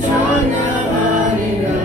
찬양하리라.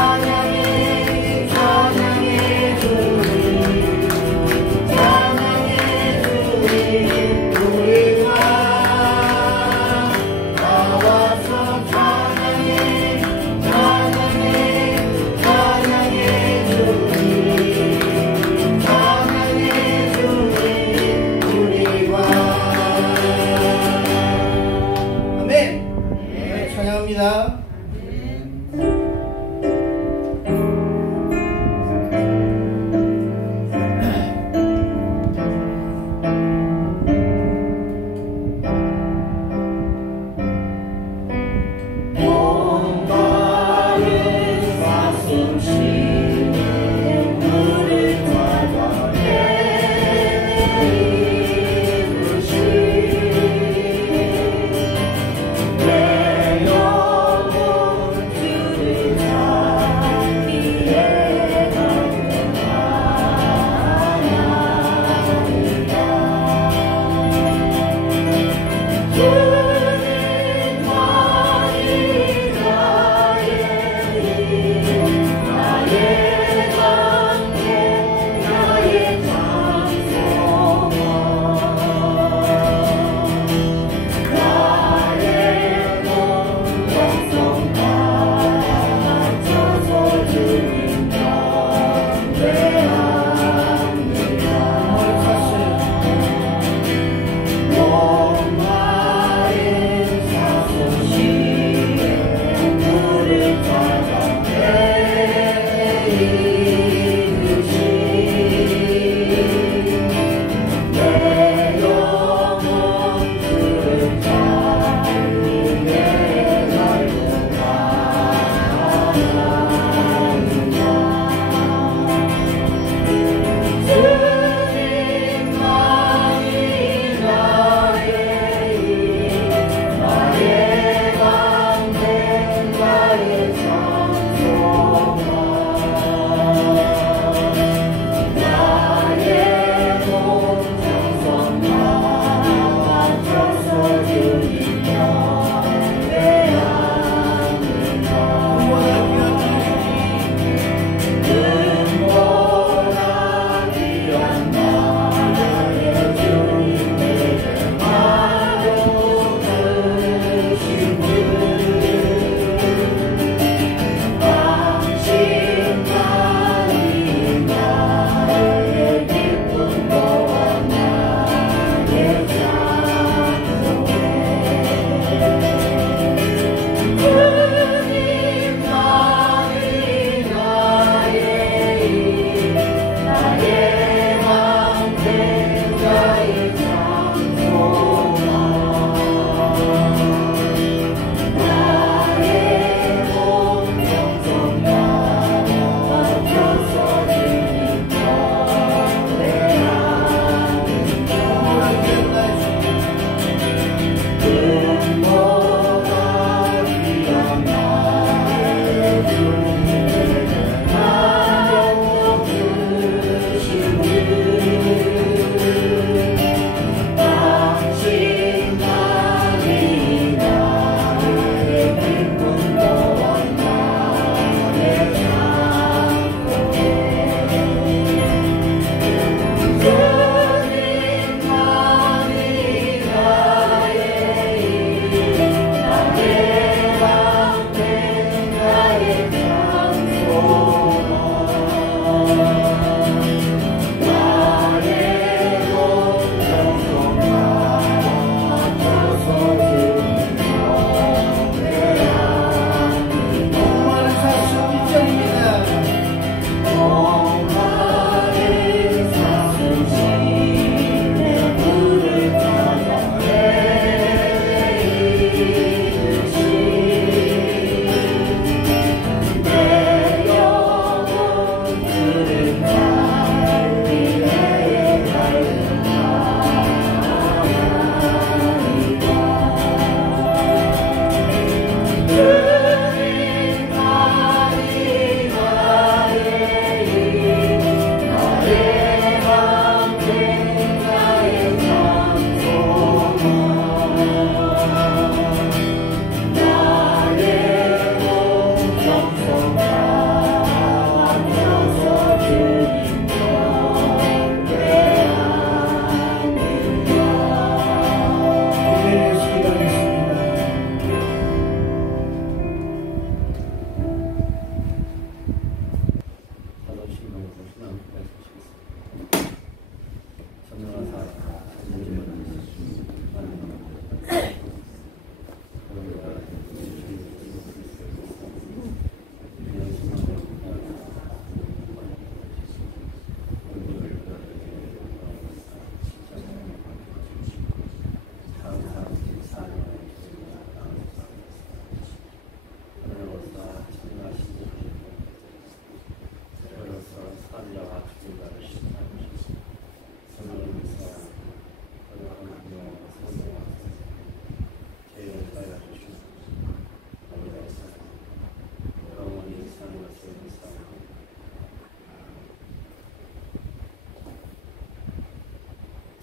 찬양해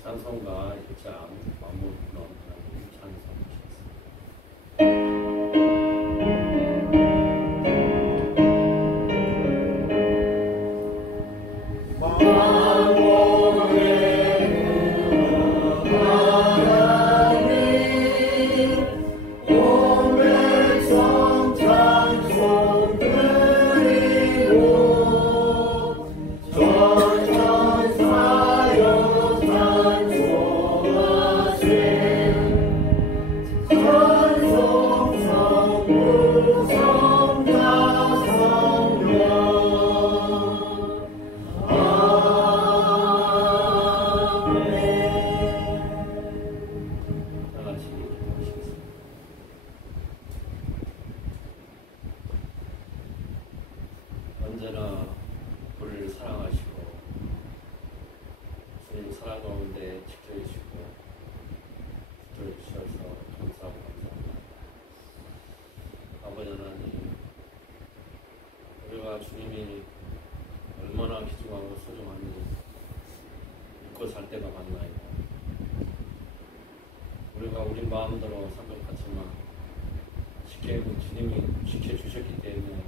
찬송가 1장 마무리로 하나님 찬송하셨습니다. 언제나 우리를 사랑하시고 주님 사랑 가운데 지켜주시고 붙들어주셔서 감사하고 감사합니다. 아버지 하나님, 우리가 주님이 얼마나 귀중하고 소중한지 믿고 살 때가 많나요? 우리가 우리 마음대로 생각하지만 쉽게 주님이 지켜주셨기 때문에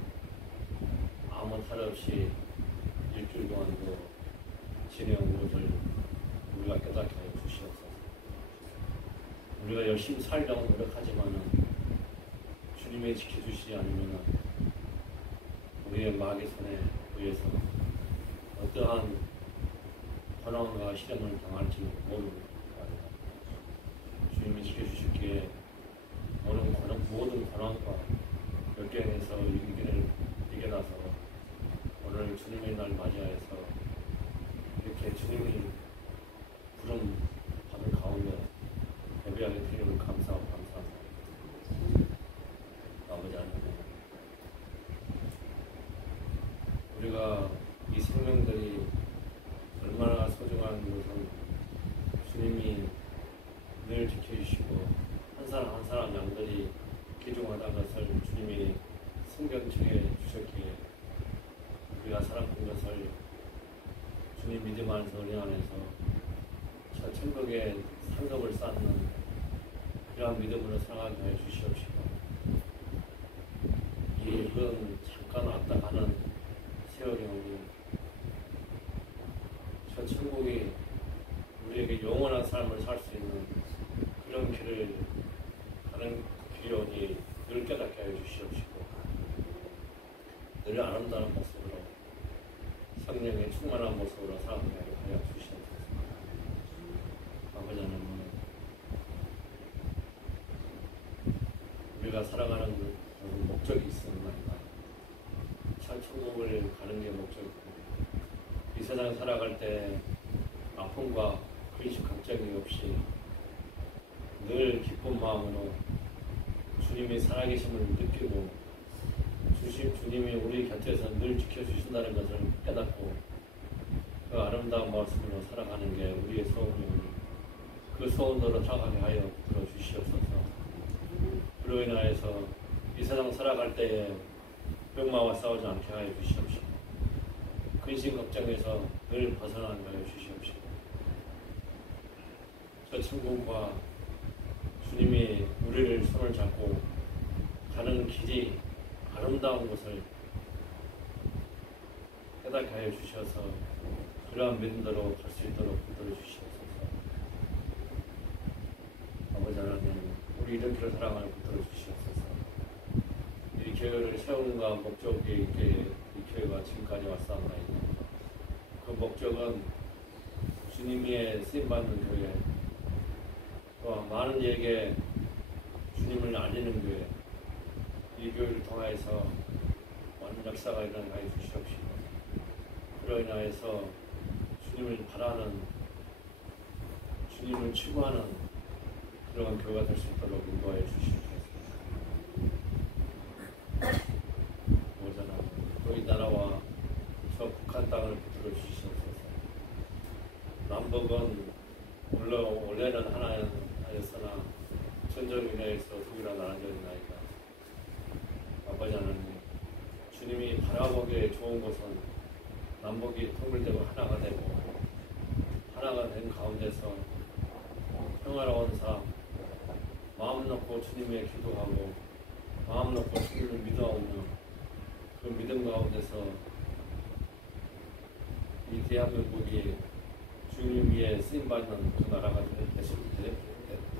아무 탈 없이 일주일 동안도 지내온 것을 우리가 깨닫게 하여 주시옵소서. 우리가 열심히 살려고 노력하지만은 주님이 지켜주시지 않으면 우리의 마귀 손에 의해서 어떠한 고난과 시련을 당할지 모릅니다. 주님이 지켜주셨기에 모든 고난과 역경에서 이겨나서 오늘 주님의 날 맞이하여서 이렇게 주님이 부름 받은 가운데 예배하게 되기를 감사하고 감사합니다. 아버지 하나님, 우리가 이 생명들이 얼마나 소중한 것은 주님이 늘 지켜주시고 한 사람 한 사람 양들이 귀중하다는 것을 주님이 성경책에 주셨기에 우리가 살아본 것을 주님 믿음 안에서 은혜 안에서 저 천국의 상급을 쌓는 그러한 믿음으로 살아가게 하여 주시옵시고, 이 일은 잠깐 왔다 가는 세월이 오니 저 천국이 우리에게 영원한 삶을 살 수 있는 그런 길을 가는 길이 오니 늘 깨닫게 하여 주시옵시고, 늘 아름다운 모습으로 성령의 충만한 모습으로 살아가게 하여 주시옵소서. 아버지 하나님, 우리가 살아가는 목적이 있습니다. 참 천국을 가는 게 목적이고, 이 세상 살아갈 때 아픔과 근심 걱정이 없이 늘 기쁜 마음으로 주님이 살아계심을 느끼고 주님이 우리 곁에서 늘 지켜주신다는 것을 깨닫고 그 아름다운 모습으로 살아가는 게 우리의 소원이오니 그 소원대로 살아가게 하여 들어주시옵소서. 그로 인하여서 이 세상 살아갈 때에 병마와 싸우지 않게 하여 주시옵시고, 근심 걱정에서 늘 벗어나게 하여 주시옵시고, 저 천국과 주님이 우리를 손을 잡고 가는 길이 아름다운 것을 깨닫게 하여 주셔서 그러한 믿음대로 갈 수 있도록 붙들어 주시옵소서. 아버지 하나님, 우리 이런 길을 살아가는 붙들어 주시옵소서. 이 교회를 세움과 목적이 있게 이 교회가 지금까지 왔사옵나이다. 그 목적은 주님의 쓰임받는 교회, 또 많은 이에게 주님을 알리는 교회, 이 교회를 통하여서 많은 역사가 일어나게 하여 주시옵시고, 그로 인하여서 주님을 바라는, 주님을 추구하는 그런 교회가 될 수 있도록 인도하여 주시옵소서. 오잖아 이 나라와 저 북한 땅을 붙들어 주시옵소서. 남북은 물론 원래는 하나였으나 전쟁 인하여서 북이라 나눠져 있나이다. 아버지 하나님, 주님이 바라보기에 좋은 곳은 남북이 통일되고 하나가 되고 하나가 된 가운데서 평화로운 삶, 마음 놓고 주님의 기도하고 마음 놓고 주님을 믿어오며 그 믿음 가운데서 이 대한민국이 주님 위에 쓰임받는 그 나라가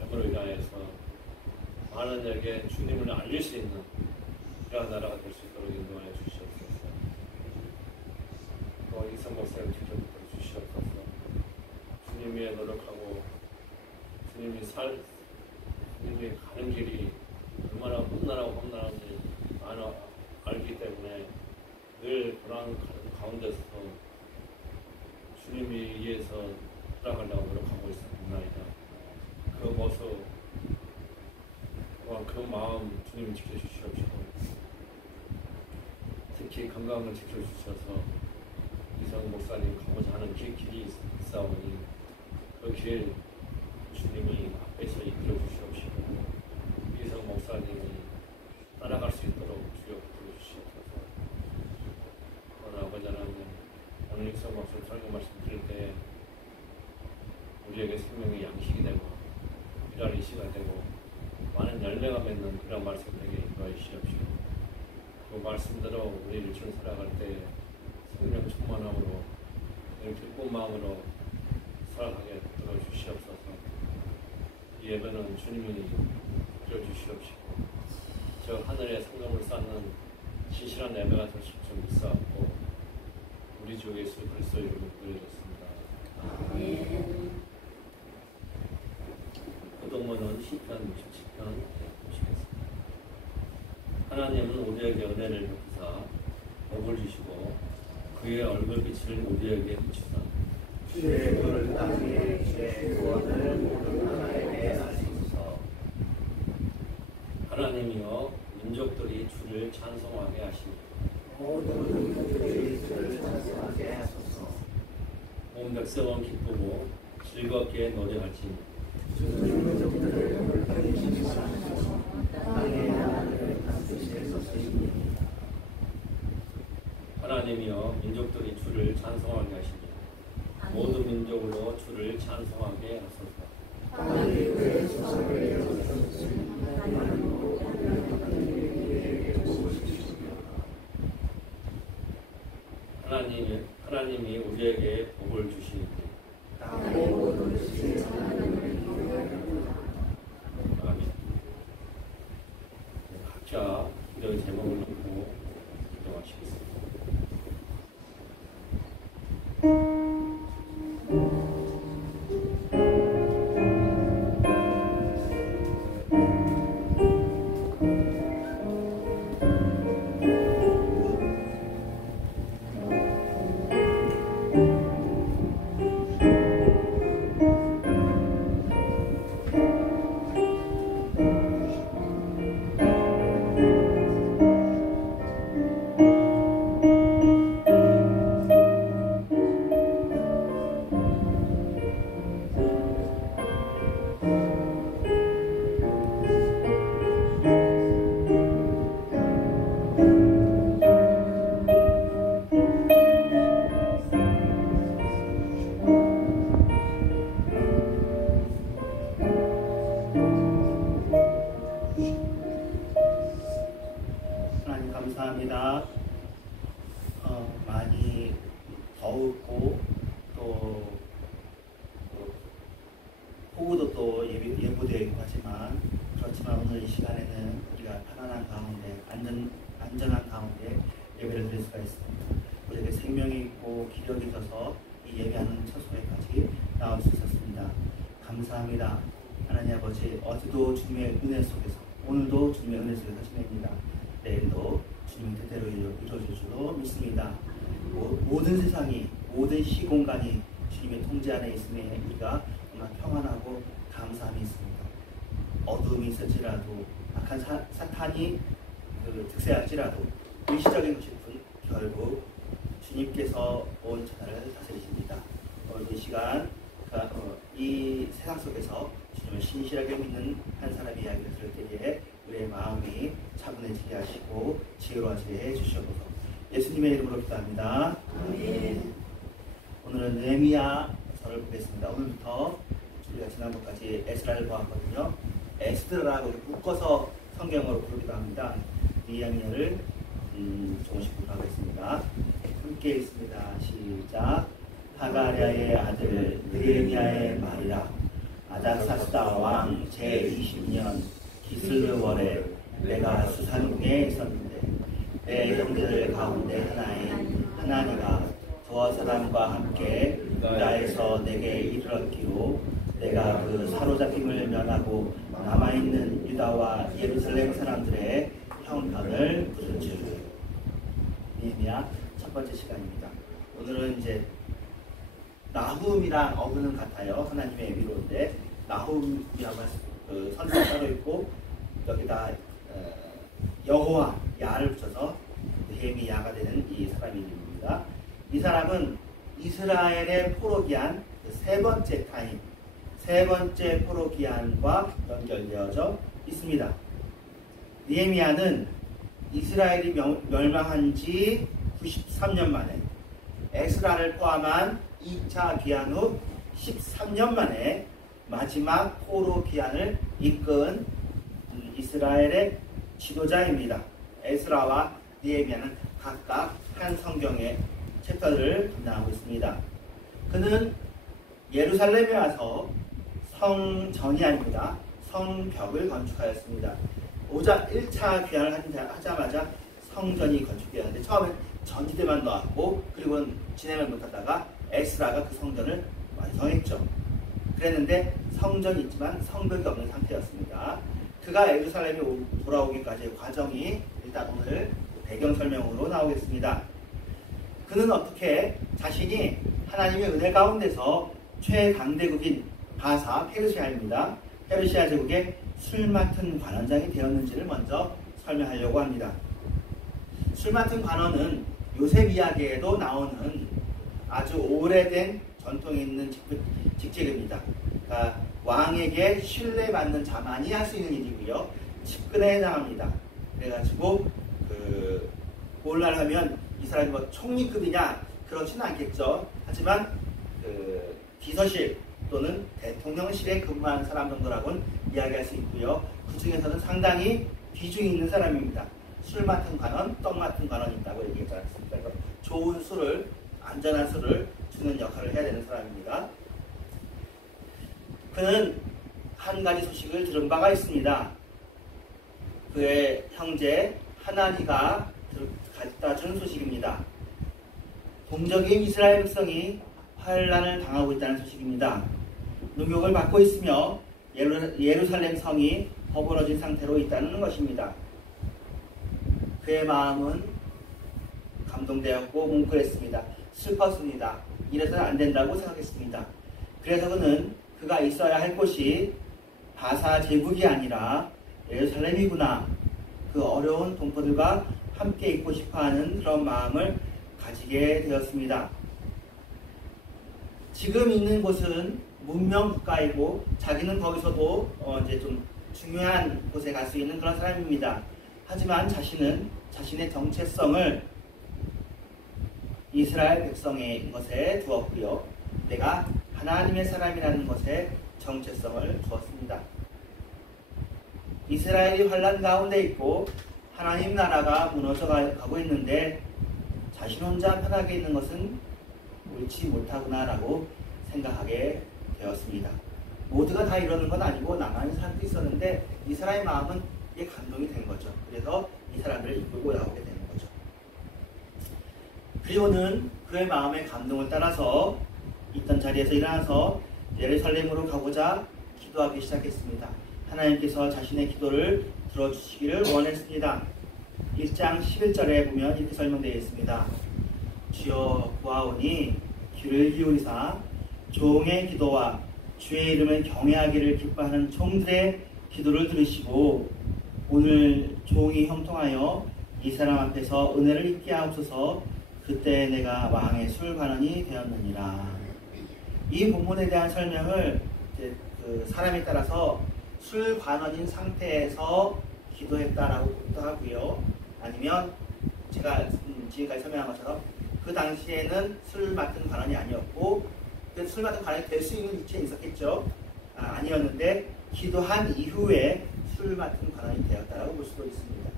됨으로 인하여서 많은 에게 주님을 알릴 수 있는 그런 나라가 될 수 있도록 인도하여 주시옵소서. 또 이성 목사님 직접 주시옵소서. 주님 위에 노력하고 주님이 가는 길이 얼마나 험난한지 알기 때문에 늘 불안 가운데서 주님이 위해서 살아가려고 노력하고 있습니다. 그 모습, 그 마음 주님이 지켜주시옵시고 특히 건강을 지켜주셔서 이성 목사님 가고자 하는 길이 있사오니 그 길 주님이 앞에서 이끌어 주시옵시고 이성 목사님이 따라갈 수 있도록 주여 이끌어 주시옵소서. 오늘 아버지 하나님, 오늘 이성 목사님 설교 말씀 드릴 때 우리에게 생명의 양식이 되고 일할 이시가 되고 많은 열매가 맺는 그런 말씀 되게 인도해 주시옵시고 그 말씀대로 우리 일주일 살아갈 때 생명 충만함으로 기쁜 마음으로 살아가게 도와 주시옵소서. 이 예배는 주님이 이끌어 주시옵시고 저 하늘에 성령을 쌓는 진실한 예배가 될 수 좀 있사옵고 우리 주 예수 그리스도 이름으로 기도드렸습니다. 아멘. 구독문은 시편 67편 보시겠습니다. 하나님은 우리에게 은혜를 베푸사 복을 주시고 그의 얼굴빛을 우리에게 비추사 주의 도를 땅에 주의 구원을 모든 나라에게 하시소서. 하나님이여 민족들이 주를 찬송하게 하시니 모든 민족들이 주를 찬송하게 하소서. 온 백성은 기쁘고 즐겁게 노래할지니 주는 민족들을 불편히 시기하시고 땅의 나라를 다스리실 것이니이다. 하나님이여 민족들이 주를 찬송하게 하시니 모든 민족으로 주를 찬송하게 하소서. 하나님 그의 수상을 내어주셨으니 하나님이 우리에게 복을 주시니 땅의 모든 것이 하나님을 아멘. 각자 기도의 제목을 놓고 기도하시겠습니다. 감사합니다. 많이 더웠고 또 폭우도 또 예보되어 있고 하지만 그렇지만 오늘 이 시간에는 우리가 편안한 가운데 안전한 가운데 예배를 드릴 수가 있습니다. 우리에게 생명이 있고 기력이 있어서 이 예배하는 처소에까지 나올 수 있었습니다. 감사합니다. 하나님 아버지, 어제도 주님의 은혜 속에서 오늘도 주님의 은혜 속에서 지냅니다. 내일도 주님의 뜻대로 이루어질 줄로 믿습니다. 모든 세상이, 모든 시공간이 주님의 통제 안에 있음에 우리가 정말 평안하고 감사함이 있습니다. 어두움이 있을지라도 악한 사탄이 득세할지라도 일시적인 것일 뿐 결국 주님께서 온 천하를 다스리십니다. 오늘 이 시간 이 세상 속에서 주님을 신실하게 믿는 한 사람의 이야기를 들을 때에 우리의 마음이 차분해지게 하시고 지혜로워지게 해주시옵소서. 예수님의 이름으로 기도합니다. 아멘. 오늘은 느헤미야 저를 보겠습니다. 오늘부터 우리가 지난번까지 에스라를 보았거든요. 에스드라라고 묶어서 성경으로 부르기도 합니다. 느헤미야를 조금씩 보도록 하겠습니다. 함께 있습니다. 시작. 하가랴의 아들 느헤미야의 말이라. 아닥사스다 왕 제20년 기슬르월에 내가 수산궁에 있었는데 내 형제들 가운데 하나인 하나니가 두어 사람과 함께 유다에서 내게 이르렀기로 내가 그 사로잡힘을 면하고 남아있는 유다와 예루살렘 사람들의 형편을 부르짖으. 느헤미야 첫 번째 시간입니다. 오늘은 이제 나훔이랑 어근은 같아요. 하나님의 위로인데 나훔이라고 그 선지가 따로 있고 여기다 여호와 야를 붙여서 느헤미야가 되는 이 사람이 있습니다. 이 사람은 이스라엘의 포로기한 세 번째 타임, 세 번째 포로기한과 연결되어져 있습니다. 느헤미야는 이스라엘이 멸망한 지 93년 만에 에스라를 포함한 2차 귀환 후 13년 만에 마지막 포로 귀환을 이끈 이스라엘의 지도자입니다. 에스라와 느헤미야는 각각 한 성경의 챕터를 담당하고 있습니다. 그는 예루살렘에 와서 성전이 아닙니다. 성벽을 건축하였습니다. 오자 1차 귀환을 하자마자 성전이 건축되었는데 처음엔 전지대만 나왔고 그리고는 진행을 못하다가 에스라가 그 성전을 완성했죠. 그랬는데 성전이 있지만 성벽이 없는 상태였습니다. 그가 예루살렘에 돌아오기까지의 과정이 일단 오늘 배경 설명으로 나오겠습니다. 그는 어떻게 자신이 하나님의 은혜 가운데서 최강대국인 바사 페르시아입니다. 페르시아 제국의 술 맡은 관원장이 되었는지를 먼저 설명하려고 합니다. 술 맡은 관원은 요셉 이야기에도 나오는 아주 오래된 전통이 있는 직책입니다. 그러니까 왕에게 신뢰받는 자만이 할 수 있는 일이고요. 측근에 해당합니다. 그래가지고 오늘날 하면 이 사람이 뭐 총리급이냐 그렇지는 않겠죠. 하지만 비서실 또는 대통령실에 근무하는 사람 정도라고는 이야기할 수 있고요. 그 중에서는 상당히 비중이 있는 사람입니다. 술 맡은 관원, 떡 맡은 관원이 있다고 얘기했지 않습니까? 그래서 좋은 술을, 안전한 술을 주는 역할을 해야 되는 사람입니다. 그는 한 가지 소식을 들은 바가 있습니다. 그의 형제 하나니가 갖다 준 소식입니다. 동적인 이스라엘 백성이 환란을 당하고 있다는 소식입니다. 능욕을 받고 있으며 예루살렘 성이 허물어진 상태로 있다는 것입니다. 그의 마음은 감동되었고 뭉클했습니다. 슬펐습니다. 이래서는 안 된다고 생각했습니다. 그래서 그는 그가 있어야 할 곳이 바사 제국이 아니라 예루살렘이구나. 그 어려운 동포들과 함께 있고 싶어하는 그런 마음을 가지게 되었습니다. 지금 있는 곳은 문명 국가이고 자기는 거기서도 이제 좀 중요한 곳에 갈 수 있는 그런 사람입니다. 하지만 자신은 자신의 정체성을 이스라엘 백성의 것에 두었고요. 내가 하나님의 사람이라는 것에 정체성을 두었습니다. 이스라엘이 환란 가운데 있고 하나님 나라가 무너져 가고 있는데 자신 혼자 편하게 있는 것은 옳지 못하구나라고 생각하게 되었습니다. 모두가 다 이러는 건 아니고 남아있는 사람도 있었는데 이 사람의 마음은 이게 감동이 된 거죠. 그래서 이 사람들을 이끌고 나오게 되는 거죠. 그리고는 그의 마음의 감동을 따라서 있던 자리에서 일어나서 예루살렘으로 가고자 기도하기 시작했습니다. 하나님께서 자신의 기도를 들어주시기를 원했습니다. 1장 11절에 보면 이렇게 설명되어 있습니다. 주여 구하오니 귀를 기울이사 종의 기도와 주의 이름을 경외하기를 기뻐하는 종들의 기도를 들으시고 오늘 종이 형통하여 이 사람 앞에서 은혜를 입게 하옵소서. 그때 내가 왕의 술관원이 되었느니라. 이 본문에 대한 설명을 그 사람에 따라서 술관원인 상태에서 기도했다라고 보기도 하고요. 아니면 제가 지금까지 설명한 것처럼 그 당시에는 술 맡은 관원이 아니었고 술 맡은 가난이 될 수 있는 위치에 있었겠죠. 아니었는데 기도한 이후에 술 맡은 가난이 되었다라고 볼 수도 있습니다.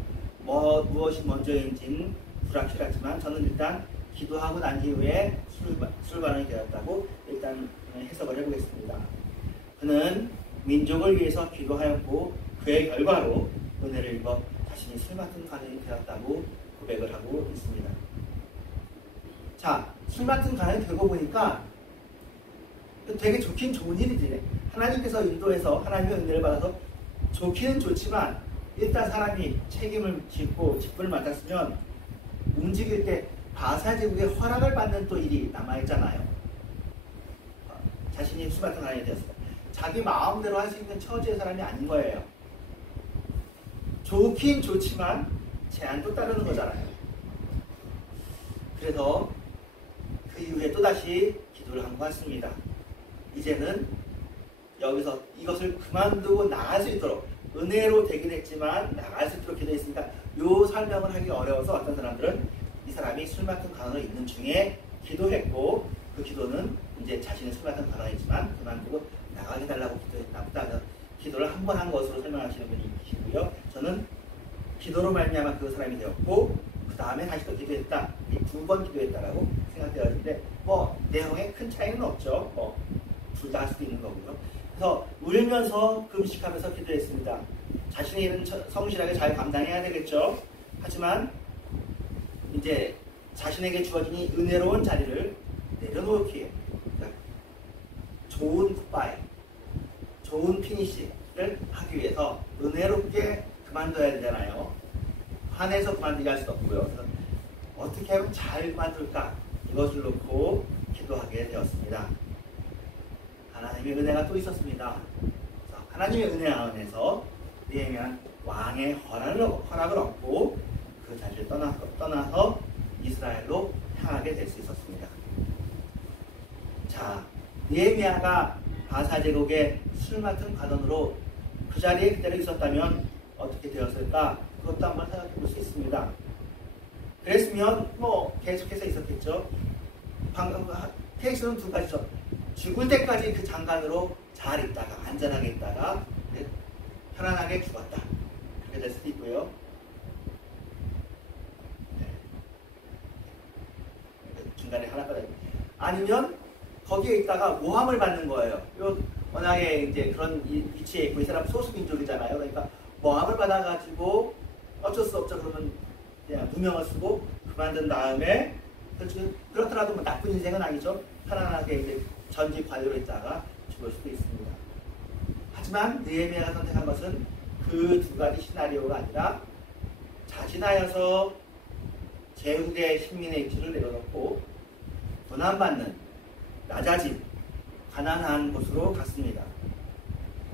무엇이 먼저인지는 불확실하지만 저는 일단 기도하고 난 이후에 술 가난이 되었다고 일단 해석을 해보겠습니다. 그는 민족을 위해서 기도하였고 그의 결과로 은혜를 입어 자신이 술 맡은 가난이 되었다고 고백을 하고 있습니다. 자, 술 맡은 가난이 되고 보니까 되게 좋긴 좋은 일이지. 하나님께서 인도해서 하나님의 은혜를 받아서 좋기는 좋지만 일단 사람이 책임을 짓고 직분을 맡았으면 움직일 때 바사제국의 허락을 받는 또 일이 남아있잖아요. 자신이 술 맡은 가난이 되었습니다. 자기 마음대로 할 수 있는 처지의 사람이 아닌 거예요. 좋긴 좋지만 제한도 따르는 거잖아요. 그래서 그 이후에 또다시 기도를 한 것 같습니다. 이제는 여기서 이것을 그만두고 나갈 수 있도록 은혜로 되긴 했지만 나갈 수 있도록 기도했으니까 요 설명을 하기 어려워서 어떤 사람들은 이 사람이 술 맡은 가난으로 있는 중에 기도했고 그 기도는 이제 자신이 술 맡은 가난이지만 그만두고 나가게 달라고 기도했나 보다. 기도를 한 번 한 것으로 설명하시는 분이 계시고요. 저는 기도로 말미암아 그 사람이 되었고 그 다음에 다시 또 기도했다. 2번 기도했다라고 생각되었는데 내용에 큰 차이는 없죠. 둘 다 할 수도 있는 거고요. 그래서 울면서 금식하면서 기도했습니다. 자신의 일은 성실하게 잘 감당해야 되겠죠. 하지만 이제 자신에게 주어진 이 은혜로운 자리를 내려놓기에 좋은 굿바이, 좋은 피니시를 하기 위해서 은혜롭게 그만둬야 되잖아요. 화내서 그만두게 할 수도 없고요. 그래서 어떻게 하면 잘 그만둘까? 이것을 놓고 기도하게 되었습니다. 하나님의 은혜가 또 있었습니다. 하나님의 은혜 안에서 느헤미야는 왕의 허락을 얻고 그 자리를 떠나서 이스라엘로 향하게 될 수 있었습니다. 자, 느헤미야가 바사제국의 술 맡은 관원으로 그 자리에 그대로 있었다면 어떻게 되었을까? 그것도 한번 생각해 볼 수 있습니다. 그랬으면 계속해서 있었겠죠. 케이스는 두 가지죠. 죽을 때까지 그 장관으로 잘 있다가 안전하게 있다가 편안하게 죽었다. 그렇게 될 수도 있고요. 중간에 하나 빠져. 아니면 거기에 있다가 모함을 받는 거예요. 워낙에 이제 그런 위치에 있고 이 사람 소수 민족이잖아요. 그러니까 모함을 받아가지고 어쩔 수 없죠. 그러면 그냥 누명을 쓰고 그만둔 다음에 그렇더라도 나쁜 인생은 아니죠. 편안하게 이제 전직 관료로 있다가 죽을 수도 있습니다. 하지만 느헤미야가 선택한 것은 그 두 가지 시나리오가 아니라 자진하여서 제후대 식민의 입지를 내려놓고 고난받는 낮아진 가난한 곳으로 갔습니다.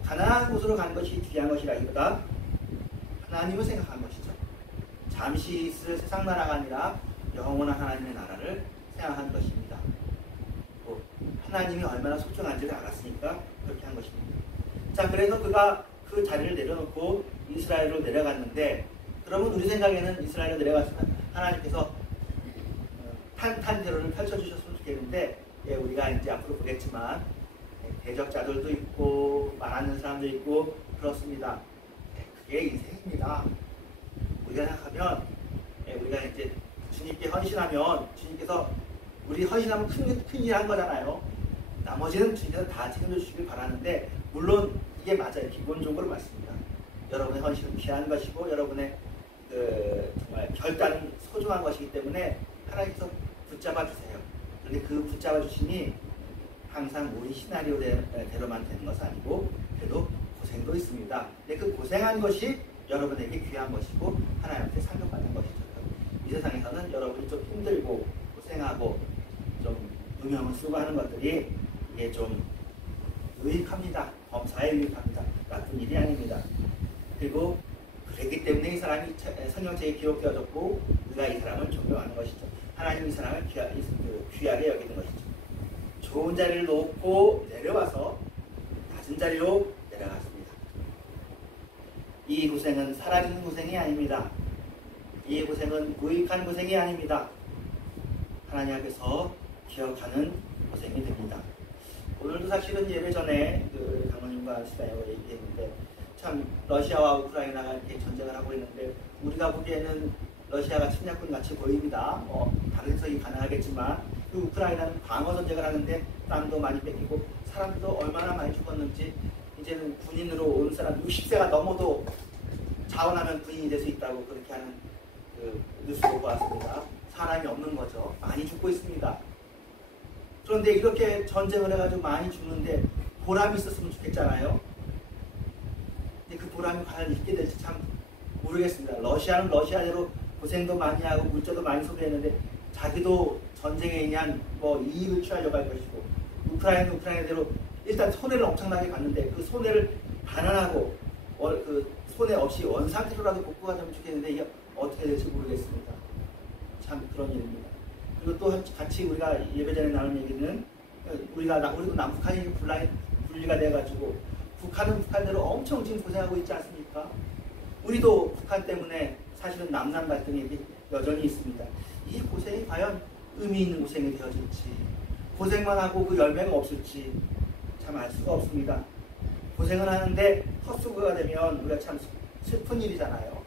가난한 곳으로 간 것이 귀한 것이라기보다 하나님을 생각한 것이죠. 잠시 있을 세상 나라가 아니라 영원한 하나님의 나라를 생각한 것입니다. 하나님이 얼마나 소중한지를 알았으니까 그렇게 한 것입니다. 자, 그래서 그가 그 자리를 내려놓고 이스라엘로 내려갔는데, 그러면 우리 생각에는 이스라엘로 내려갔으면 하나님께서 탄탄대로를 펼쳐주셨으면 좋겠는데, 우리가 이제 앞으로 보겠지만 대적자들도 있고 말하는 사람도 있고 그렇습니다. 그게 인생입니다. 우리가 생각하면 우리가 이제 주님께 헌신하면 주님께서 우리 헌신하면 큰일 한 거잖아요. 나머지는 주님께서 다 책임져 주시길 바라는데, 물론 이게 맞아요. 기본적으로 맞습니다. 여러분의 헌신은 귀한 것이고 여러분의 정말 결단은 소중한 것이기 때문에 하나님께서 붙잡아 주세요. 그런데 그 붙잡아 주심이 항상 우리 시나리오대로만 되는 것은 아니고 그래도 고생도 있습니다. 근데 그 고생한 것이 여러분에게 귀한 것이고 하나님한테 상급받는 것이죠. 이 세상에서는 여러분이 좀 힘들고 고생하고 좀 누명을 쓰고 하는 것들이 이게 좀 유익합니다. 범사에 유익합니다. 나쁜 일이 아닙니다. 그리고 그랬기 때문에 이 사람이 성경책에 기록되어졌고 우리가 이 사람을 존경하는 것이죠. 하나님 이 사람을 귀하게 여기는 것이죠. 좋은 자리를 놓고 내려와서 낮은 자리로 내려갔습니다. 이 고생은 사라지는 고생이 아닙니다. 이 고생은 무익한 고생이 아닙니다. 하나님 앞에서 기억하는 고생이 됩니다. 오늘도 사실은 예배 전에 그 장로님과 시다하고 얘기했는데 참 러시아와 우크라이나가 이렇게 전쟁을 하고 있는데 우리가 보기에는 러시아가 침략군 같이 보입니다. 다른 해석이 가능하겠지만 그 우크라이나는 방어 전쟁을 하는데 땅도 많이 뺏기고 사람들도 얼마나 많이 죽었는지 이제는 군인으로 온 사람 60세가 넘어도 자원하면 군인이 될 수 있다고 그렇게 하는 그 뉴스도 보았습니다. 사람이 없는 거죠. 많이 죽고 있습니다. 그런데 이렇게 전쟁을 해가지고 많이 죽는데 보람이 있었으면 좋겠잖아요. 근데 그 보람이 과연 있게 될지 참 모르겠습니다. 러시아는 러시아대로 고생도 많이 하고 물자도 많이 소비했는데 자기도 전쟁에 의한 이익을 취하려고 할 것이고 우크라이나는 우크라이나대로 일단 손해를 엄청나게 봤는데 그 손해를 반환하고 그 손해 없이 원상태로라도 복구가 되면 좋겠는데 이게 어떻게 될지 모르겠습니다. 참 그런 일입니다. 그리고 또 같이 우리가 예배 전에 나눈 얘기는 우리도 남북한이 분리가 돼가지고 북한은 북한대로 엄청 지금 고생하고 있지 않습니까? 우리도 북한 때문에 사실은 남남 갈등이 여전히 있습니다. 이 고생이 과연 의미 있는 고생이 되어질지 고생만 하고 그 열매가 없을지 참 알 수가 없습니다. 고생을 하는데 헛수고가 되면 우리가 참 슬픈 일이잖아요.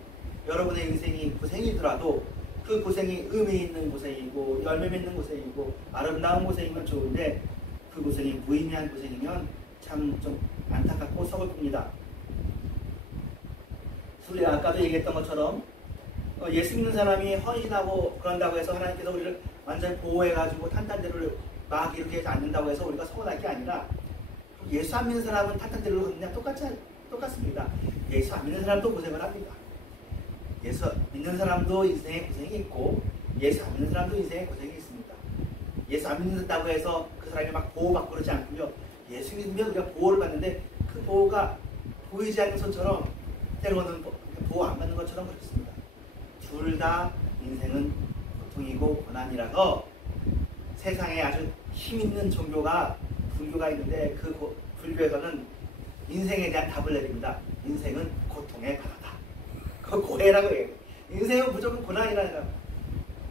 여러분의 인생이 고생이더라도 그 고생이 의미 있는 고생이고 열매 맺는 고생이고 아름다운 고생이면 좋은데 그 고생이 무의미한 고생이면 참 좀 안타깝고 서글픕니다. 우리가 아까도 얘기했던 것처럼 예수 믿는 사람이 헌신하고 그런다고 해서 하나님께서 우리를 완전히 보호해가지고 탄탄대로를 막 이렇게 하지 않는다고 해서 우리가 서운할 게 아니라 예수 안 믿는 사람은 탄탄대로를 그냥 똑같습니다. 예수 안 믿는 사람도 고생을 합니다. 예수 믿는 사람도 인생에 고생이 있고 예수 안 믿는 사람도 인생에 고생이 있습니다. 예수 안 믿는다고 해서 그 사람이 막 보호받고 그러지 않고요. 예수 믿으면 우리가 보호를 받는데 그 보호가 보이지 않는 손처럼 때로는 보호 안 받는 것처럼 그렇습니다. 둘 다 인생은 고통이고 고난이라서 세상에 아주 힘있는 종교가 불교가 있는데 그 불교에서는 인생에 대한 답을 내립니다. 인생은 고통의 바다다. 그거 고해라고 해요. 인생은 무조건 고난이라는 거예요.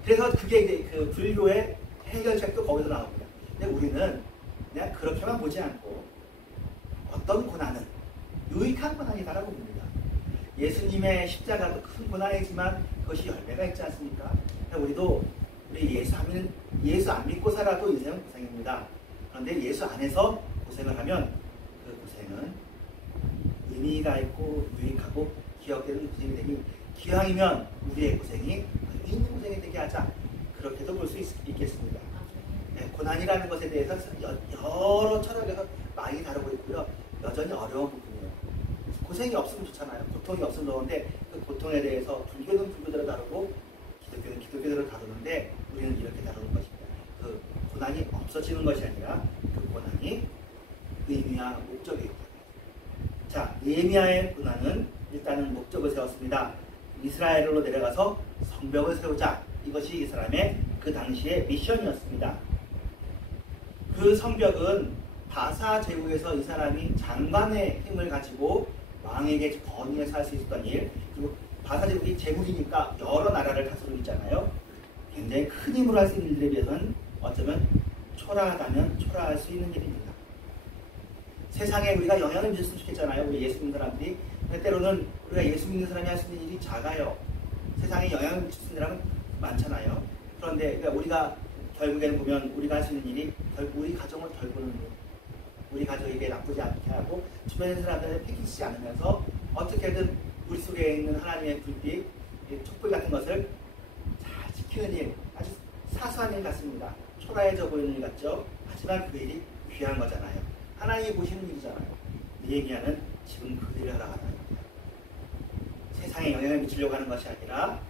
그래서 그게 이제 그 불교의 해결책도 거기서 나옵니다. 근데 우리는 그냥 그렇게만 보지 않고 어떤 고난은 유익한 고난이다라고 봅니다. 예수님의 십자가도 큰 고난이지만 그것이 열매가 있지 않습니까? 우리도 우리 예수 안 믿고 살아도 인생은 고생입니다. 그런데 예수 안에서 고생을 하면 그 고생은 의미가 있고 유익하고 기억되는 고생이 되니 기왕이면 우리의 고생이 의미 있는 고생이 되게 하자. 그렇게도 볼 수 있겠습니다. 네, 고난이라는 것에 대해서 여러 철학에서 많이 다루고 있고요. 여전히 어려운 부분이에요. 고생이 없으면 좋잖아요. 고통이 없으면 좋은데 그 고통에 대해서 불교는 불교대로 다루고 기독교는 기독교대로 다루는데 우리는 이렇게 다루는 것입니다. 그 고난이 없어지는 것이 아니라 그 고난이 의미와 목적이 있다. 자, 느헤미야의 고난은 일단은 목적을 세웠습니다. 이스라엘로 내려가서 성벽을 세우자. 이것이 이 사람의 그 당시의 미션이었습니다. 그 성벽은 바사 제국에서 이 사람이 장관의 힘을 가지고 왕에게 건의해서 할 수 있었던 일, 그리고 바사 제국이 제국이니까 여러 나라를 다스리고 있잖아요. 굉장히 큰 힘으로 할 수 있는 일에 비해서는 어쩌면 초라하다면 초라할 수 있는 일입니다. 세상에 우리가 영향을 미쳤으면 좋겠잖아요. 우리 예수 믿는 사람들이. 근데 때로는 우리가 예수 믿는 사람이 할 수 있는 일이 작아요. 세상에 영향을 미칠 수 있는 사람은 많잖아요. 그런데 그러니까 우리가 결국에는 보면 우리가 할 수 있는 일이 우리 가정을 돌보는 일, 우리 가족에게 나쁘지 않게 하고 주변의 사람들을 패키지 않으면서 어떻게든 우리 속에 있는 하나님의 불빛, 촛불 같은 것을 잘 지키는 일, 아주 사소한 일 같습니다. 초라해져 보이는 일 같죠? 하지만 그 일이 귀한 거잖아요. 하나님이 보시는 일이잖아요. 느헤미야는 지금 그 일을 하러 가는 겁니다. 세상에 영향을 미치려고 하는 것이 아니라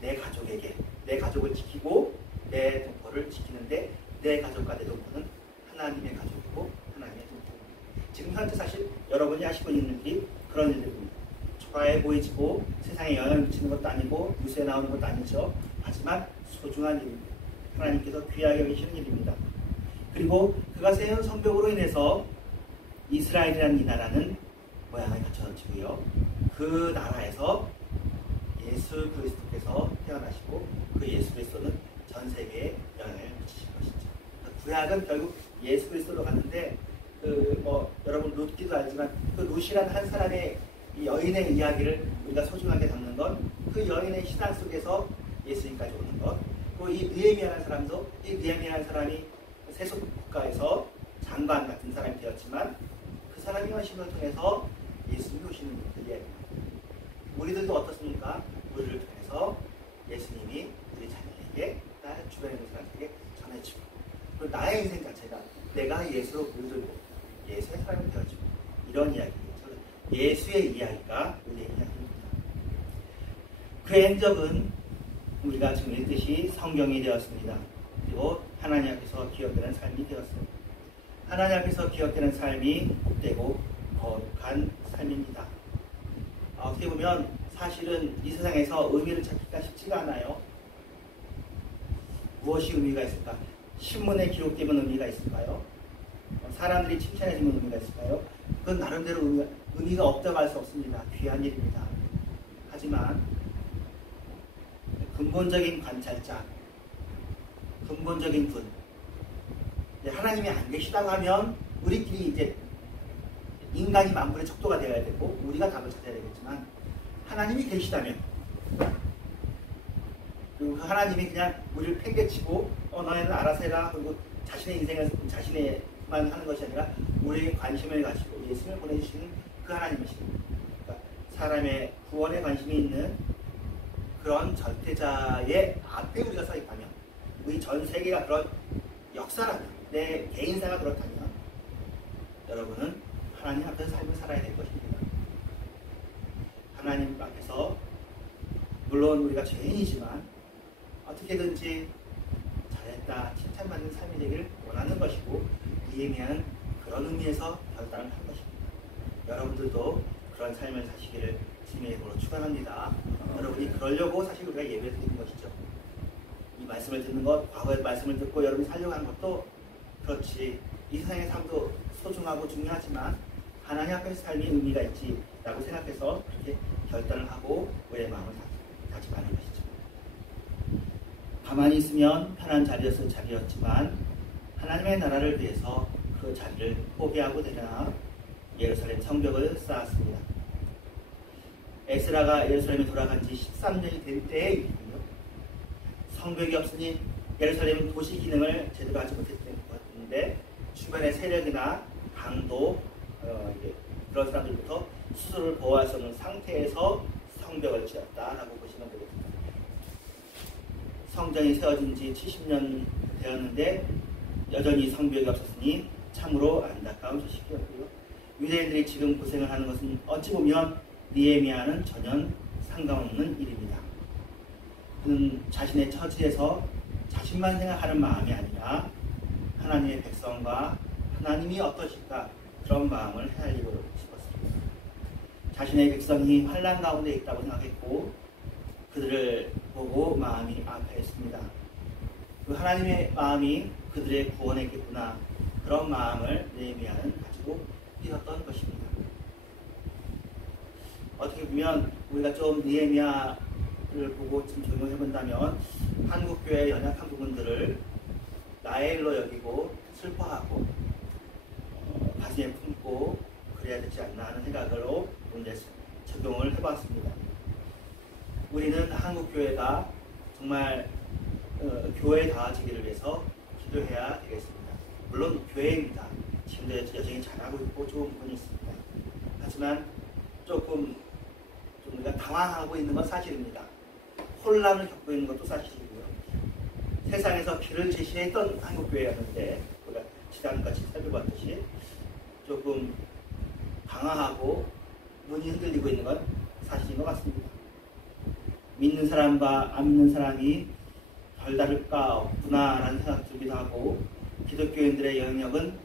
내 가족에게, 내 가족을 지키고 내 동포를 지키는데 내 가족과 내 동포는 하나님의 가족이고 하나님의 동포입니다. 지금 현재 사실 여러분이 하시고 있는 일이 그런 일들입니다. 초라해 보이지고 세상에 영향을 미치는 것도 아니고 뉴스에 나오는 것도 아니죠. 하지만 소중한 일입니다. 하나님께서 귀하게 여기시는 일입니다. 그리고 그가 세운 성벽으로 인해서 이스라엘이라는 이 나라는 모양을 갖춰지고요. 그 나라에서 예수 그리스도께서 태어나시고 그 예수 그리스도는 전 세계에 영향을 미치실 것이죠. 구약은 결국 예수 그리스도로 갔는데 여러분 룻기도 알지만 그 룻이라는 한 사람의 여인의 이야기를 우리가 소중하게 담는 건 그 여인의 신앙 속에서 예수님까지 오는 것. 그리고 이 느헤미야라는 사람도 이 느헤미야라는 사람이 세속 국가에서 장관 같은 사람이 되었지만 그 사람의 헌신을 통해서 예수님이 오시는 그 이야기입니다. 우리들도 어떻습니까? 우리를 통해서 예수님이 우리 자녀에게 나 주변에 있는 사람에게 전해주고 그리고 나의 인생 자체가 내가 예수로 물들고 예수의 사람이 되어지고 이런 이야기예요. 예수의 이야기가 우리의 이야기입니다. 그 행적은 우리가 지금 읽듯이 성경이 되었습니다. 그리고 하나님 앞에서 기억되는 삶이 되었습니다. 하나님 앞에서 기억되는 삶이 복되고 거룩한 삶입니다. 어떻게 보면 사실은 이 세상에서 의미를 찾기가 쉽지가 않아요. 무엇이 의미가 있을까? 신문에 기록되면 의미가 있을까요? 사람들이 칭찬해주면 의미가 있을까요? 그건 나름대로 의미가 없다고 할 수 없습니다. 귀한 일입니다. 하지만 근본적인 관찰자, 근본적인 분, 하나님이 안 계시다고 하면 우리끼리 이제 인간이 만물의 척도가 되어야 되고 우리가 답을 찾아야 되겠지만 하나님이 계시다면 그리고 하나님이 그냥 우리를 팽개치고 너희는 알아서 해라 그리고 자신의 인생을 자신의만 하는 것이 아니라 우리의 관심을 가지고 예수님을 보내주시는 그 하나님이십니다. 그러니까 사람의 구원에 관심이 있는 그런 절대자의 앞에 우리가 서 있다면 우리 전 세계가 그런 역사라면 내 개인사가 그렇다면 여러분은 하나님 앞에서 삶을 살아야 될 것입니다. 하나님 앞에서 물론 우리가 죄인이지만 어떻게든지 잘했다 칭찬받는 삶이 되기를 원하는 것이고 느헤미야는 그런 의미에서 결단을 한 것입니다. 여러분들도 그런 삶을 사시기를 주님의 이름으로 축원합니다. 여러분이 그러려고 사실 우리가 예배를 드리는 것이죠. 이 말씀을 듣는 것, 과거의 말씀을 듣고 여러분이 살려고 하는 것도 그렇지. 이 세상의 삶도 소중하고 중요하지만 하나님 앞에서 삶이 의미가 있지라고 생각해서 그렇게 결단을 하고 우리의 마음을 다짐하는 것이죠. 가만히 있으면 편한 자리였을 자리였지만 하나님의 나라를 위해서 그 자리를 포기하고 되나 예루살렘 성벽을 쌓았습니다. 에스라가 예루살렘에 돌아간 지 13년이 될 때의 일이군요. 성벽이 없으니 예루살렘은 도시 기능을 제대로 하지 못했던 것 같은데 주변의 세력이나 강도 그런 사람들부터 스스로를 보호할 수 없는 상태에서 성벽을 지었다라고 보시면 되겠습니다. 성전이 세워진 지 70년 되었는데 여전히 성벽이 없었으니 참으로 안타까운 소식이었고요. 유대인들이 지금 고생을 하는 것은 어찌 보면 느헤미야는 전혀 상관없는 일입니다. 그는 자신의 처지에서 자신만 생각하는 마음이 아니라 하나님의 백성과 하나님이 어떠실까 그런 마음을 헤아리고 싶었습니다. 자신의 백성이 환난 가운데 있다고 생각했고 그들을 보고 마음이 아파했습니다. 그 하나님의 마음이 그들의 구원했겠구나 그런 마음을 느헤미야는 가지고 뛰었던 것입니다. 어떻게 보면 우리가 좀 느헤미야를 보고 좀 적용해 본다면 한국교회의 연약한 부분들을 나의 일로 여기고 슬퍼하고 가슴에 품고 그래야 되지 않나 하는 생각으로 오늘 적용을 해봤습니다. 우리는 한국교회가 정말 교회다워지기를 위해서 기도해야 되겠습니다. 물론 교회입니다. 지금도 여전히 잘하고 있고 좋은 부분이 있습니다. 하지만 조금 우리가 당황하고 있는 건 사실입니다. 혼란을 겪고 있는 것도 사실이고요. 세상에서 길을 제시했던 한국교회였는데 우리가 지난같이 살펴봤듯이 조금 방황하고 눈이 흔들리고 있는 건 사실인 것 같습니다. 믿는 사람과 안 믿는 사람이 별다를까 없구나라는 생각 들기도 하고 기독교인들의 영역은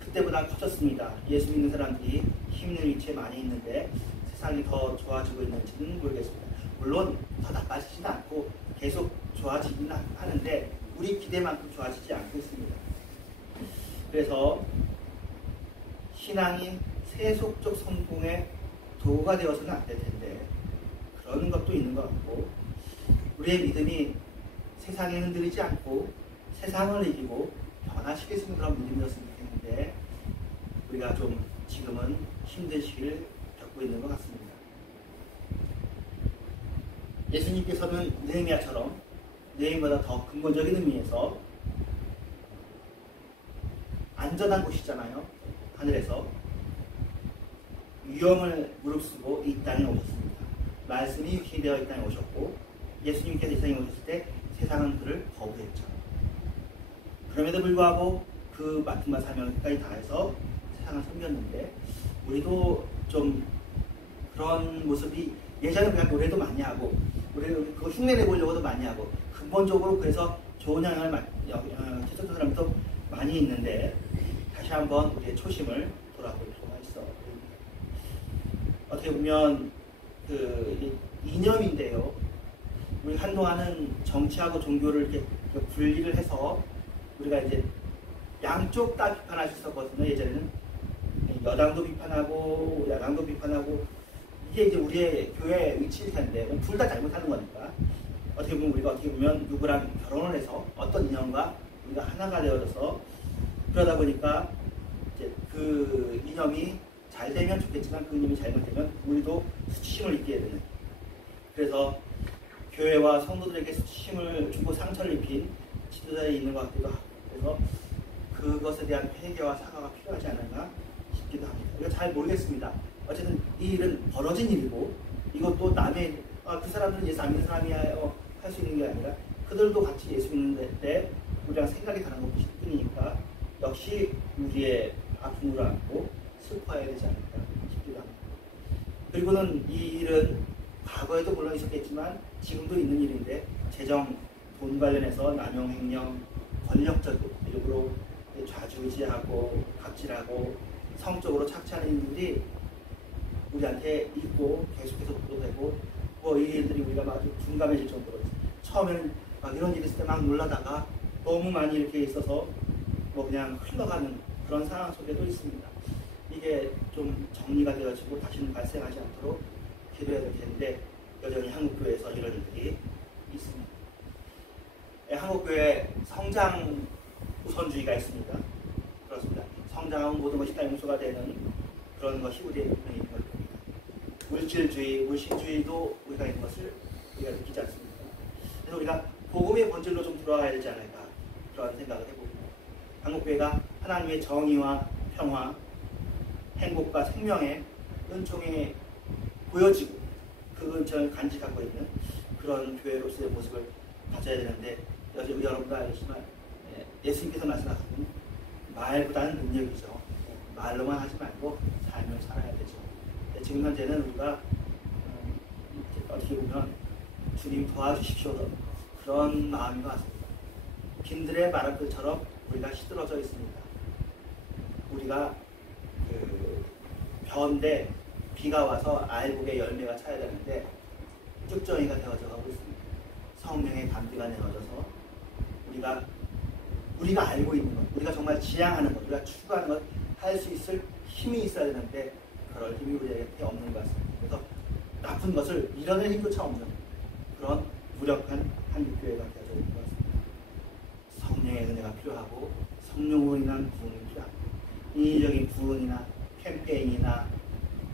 그때보다 커졌습니다. 예수 믿는 사람들이 힘 있는 위치에 많이 있는데 세상이 더 좋아지고 있는지는 모르겠습니다. 물론 더 나빠지지는 않고 계속 좋아지긴 하는데 우리 기대만큼 좋아지지 않고 있습니다. 그래서 신앙이 세속적 성공의 도구가 되어서는 안 될 텐데 그런 것도 있는 것 같고 우리의 믿음이 세상에 흔들리지 않고 세상을 이기고 강화시킬 수 있는 그런 믿음이었으면 좋겠는데 우리가 좀 지금은 힘든 시기를 겪고 있는 것 같습니다. 예수님께서는 느헤미야처럼 느헤미야보다 더 근본적인 의미에서 안전한 곳이잖아요. 하늘에서 위험을 무릅쓰고 이 땅에 오셨습니다. 말씀이 육신이 되어 이 땅에 오셨고 예수님께서 이 땅에 오셨을 때 세상은 그를 거부했죠. 그럼에도 불구하고 그 맡은 사명까지 다해서 세상을 섬겼는데 우리도 좀 그런 모습이 예전에 우리가 노래도 많이 하고 우리 그거 흉내내 보려고도 많이 하고 근본적으로 그래서 좋은 영향을 끼쳤던 사람도 많이 있는데 다시 한번 우리의 초심을 돌아볼 필요가 있어. 어떻게 보면 그 이념인데요. 우리 한동안은 정치하고 종교를 이렇게 분리를 해서 우리가 이제 양쪽 다 비판할 수 있었거든요. 예전에는 여당도 비판하고 야당도 비판하고 이게 이제 우리의 교회의 위치일 텐데 둘 다 잘못하는 거니까 어떻게 보면 우리가 어떻게 보면 누구랑 결혼을 해서 어떤 인연과 우리가 하나가 되어져서 그러다 보니까 이제 그 이념이 잘 되면 좋겠지만 그 이념이 잘못되면 우리도 수치심을 입게 되는. 그래서 교회와 성도들에게 수치심을 주고 상처를 입힌 지도자에 있는 것 같기도 하고 그래서 그것에 대한 회개와 사과가 필요하지 않을까 싶기도 합니다. 이거 잘 모르겠습니다. 어쨌든 이 일은 벌어진 일이고 이것도 남의 그 사람들은 예수 안 믿는 사람이야 할 수 있는 게 아니라 그들도 같이 예수 믿는 때 우리랑 생각이 다른 것뿐 뿐이니까 역시 우리의 아픔을 안고 슬퍼해야 되지 않을까 싶기도 합니다. 그리고는 이 일은 과거에도 물론 있었겠지만 지금도 있는 일인데 재정, 돈 관련해서 남용, 횡령, 권력적으로 일부러 좌지우지하고 갑질하고 성적으로 착취하는 일들이 우리한테 있고 계속해서 보도되고 이 일들이 우리가 막 둔감해질 정도로 처음에는 막 이런 일이 있을 때 막 놀라다가 너무 많이 이렇게 있어서 그냥 흘러가는 그런 상황 속에도 있습니다. 이게 좀 정리가 되어지고 다시는 발생하지 않도록 기도해야 될 텐데 여전히 한국교회에서 이런 일들이 있습니다. 한국교회 성장 우선주의가 있습니다. 그렇습니다. 성장하면 모든 것이 다 용서가 되는 그런 것이 우리의 있는 것입니다. 물질주의, 물신주의도 우리가 있는 것을 우리가 느끼지 않습니까? 그래서 우리가 복음의 본질로 좀 돌아가야 되지 않을까 그런 생각을 해봅니다. 한국교회가 하나님의 정의와 평화, 행복과 생명의 은총이 보여지고 그 은총을 간직하고 있는 그런 교회로서의 모습을 가져야 되는데 여러분도 알겠지만 예수님께서 말씀하시는 말보다는 능력이죠. 말로만 하지 말고 삶을 살아야 되죠. 지금 현재는 우리가 어떻게 보면 주님 도와주십시오 그런 마음인 것 같습니다. 빈들의 마름들처럼 우리가 시들어져 있습니다. 우리가 벼인데 비가 와서 알곡에 열매가 차야 되는데 쭉정이가 되어져 가고 있습니다. 성령의 감비가 내어져서 우리가 알고 있는 것, 우리가 정말 지향하는 것, 우리가 추구하는 것 할 수 있을 힘이 있어야 되는데 그럴 힘이 우리에게 없는 것 같습니다. 그래서 나쁜 것을 밀어낼 힘조차 없는 그런 무력한 한국교회가 되어져 있는 것 같습니다. 성령의 은혜가 필요하고 성령으로 인한 구원이 필요합니다. 인위적인 구원이나 캠페인이나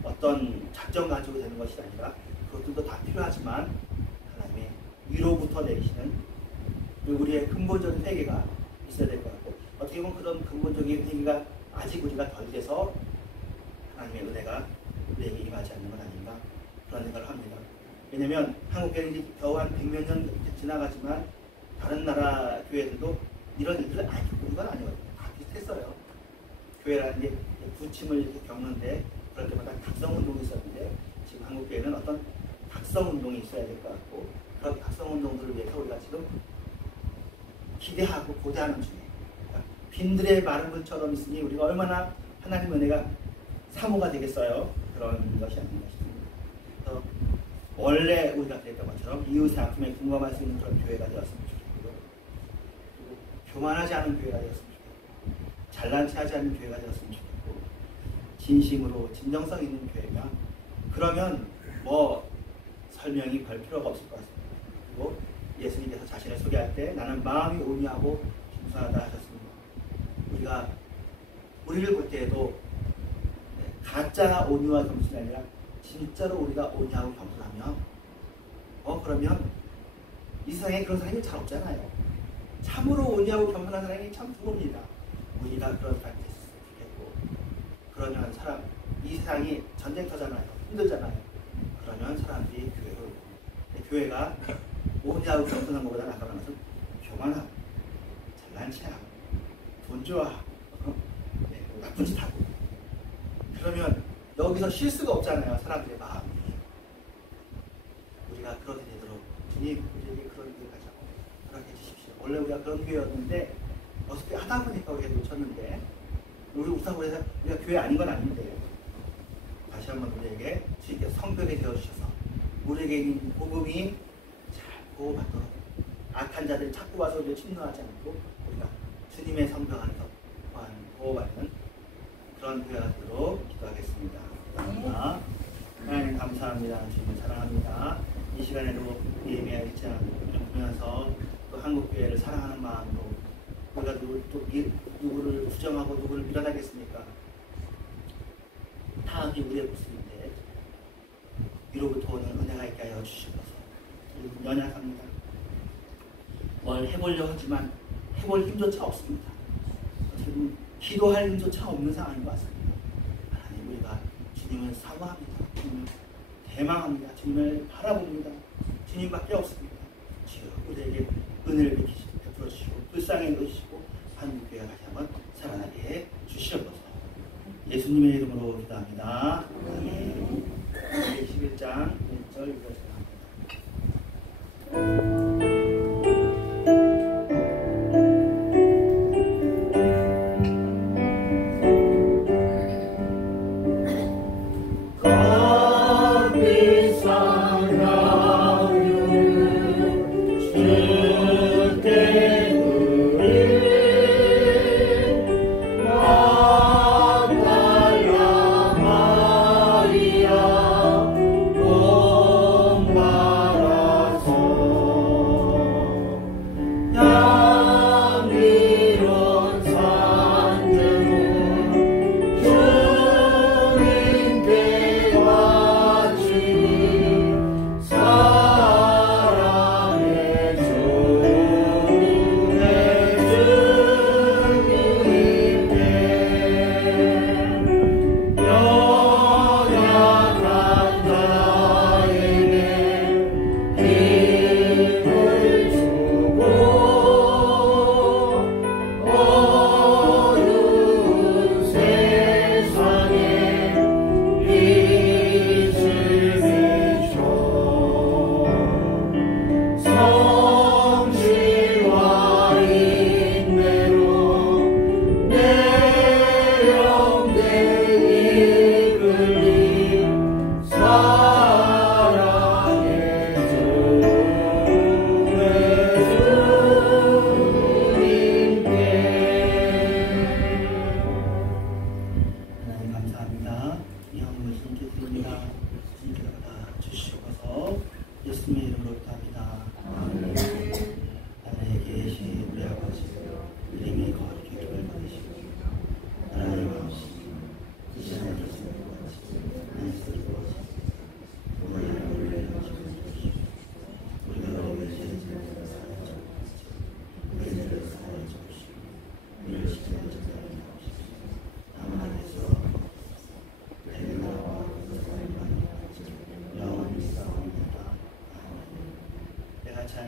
어떤 작정 가지고 되는 것이 아니라 그것들도 다 필요하지만 하나님의 위로부터 내리시는 우리의 근본적인 회개가 있어야 될 것 같고 어떻게 보면 그런 근본적인 회개가 아직 우리가 덜 돼서 하나님의 은혜가 우리에게 임하지 않는 건 아닌가 그런 생각을 합니다. 왜냐하면 한국교회는 겨우 한 100몇 년 지나가지만 다른 나라 교회들도 이런 일들을 안 겪는 건 아니거든요. 다 비슷했어요. 교회라는 게 부침을 이렇게 겪는데 그럴 때마다 각성운동이 있었는데 지금 한국교회는 어떤 각성운동이 있어야 될 것 같고 그런 각성운동들을 위해서 우리가 지금 기대하고 고대하는 중에 빈들의 마른 물처럼 있으니 우리가 얼마나 하나님 은혜가 사모가 되겠어요. 그런 것이 아닌가 싶습니다. 그래서 원래 우리가 그랬던 것처럼 이웃의 아픔에 공감할 수 있는 그런 교회가 되었으면 좋겠고요. 그리고 교만하지 않은 교회가 되었으면 좋겠고 잘난 체 하지 않는 교회가 되었으면 좋겠고 진심으로 진정성 있는 교회가 그러면 설명이 별 필요가 없을 것 같습니다. 그리고 예수님께서 자신을 소개할 때 나는 마음이 온유하고 겸손하다 하셨습니다. 우리가 우리를 볼 때에도 가짜 온유와 겸손이 아니라 진짜로 우리가 온유하고 겸손하면 그러면 이 세상에 그런 사람이 잘 없잖아요. 참으로 온유하고 겸손한 사람이 참 드뭅니다. 우리가 그런 사람이 됐으면 좋겠고, 그러면 이 세상이 전쟁터잖아요. 힘들잖아요. 그러면 사람들이 교회로 오고, 교회가 온유하고 겸손한 것보다 아까 말한 것은 교만하고 잘난 체하고 돈 좋아하고 나쁜 짓 하고, 그러면 여기서 쉴 수가 없잖아요. 사람들의 마음이. 우리가 그렇게 되도록 주님 우리에게 그런 교회 가자고 허락해 주십시오. 원래 우리가 그런 교회였는데 어떻게 하다 보니까 우리가 놓쳤는데, 우리 우상으로 해서 우리가 교회 아닌 건 아닌데, 다시 한번 우리에게 주님께서 성벽이 되어주셔서 우리에게 있는 복음이 잘 보호받도록, 악한 자들이 자꾸 와서 우리를 침노하지 않고 우리가 주님의 성벽 안에서 보호받는 그런 교회가 되도록 기도하겠습니다. 감사합니다. 하나님 감사합니다. 주님을 사랑합니다. 이 시간에도 예배와 일장 보면서 또 한국교회를 사랑하는 마음으로 우리가 누구를 부정하고 누구를 밀어나겠습니까? 타악이 우리의 모습인데 위로부터 오는 은혜가 있게 하여 주시옵소서. 우리는 연약합니다. 뭘 해보려 하지만 해볼 힘조차 없습니다. 지금 기도할 힘조차 없는 상황인 것 같습니다. 하나님, 우리가 주님을 사모합니다. 주님을 대망합니다. 주님을 바라봅니다. 주님밖에 없습니다. 주여 우리에게 은혜를 베풀어 주시고 불쌍히 여기시고 한국교회가 다시 한번 살아나게 주시옵소서. 예수님의 이름으로 기도합니다. 아멘. 21장 1절 읽어주세요.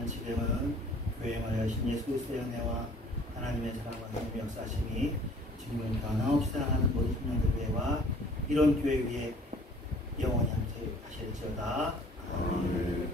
지금은 교회에 말하신 예수 그리스도의 은혜와 하나님의 사랑과 하나님의 역사하심이 지금은 변함없이 사랑하는 모든 청년들 위에와 이런 교회 위에 영원히 함께 하실지어다. 아멘.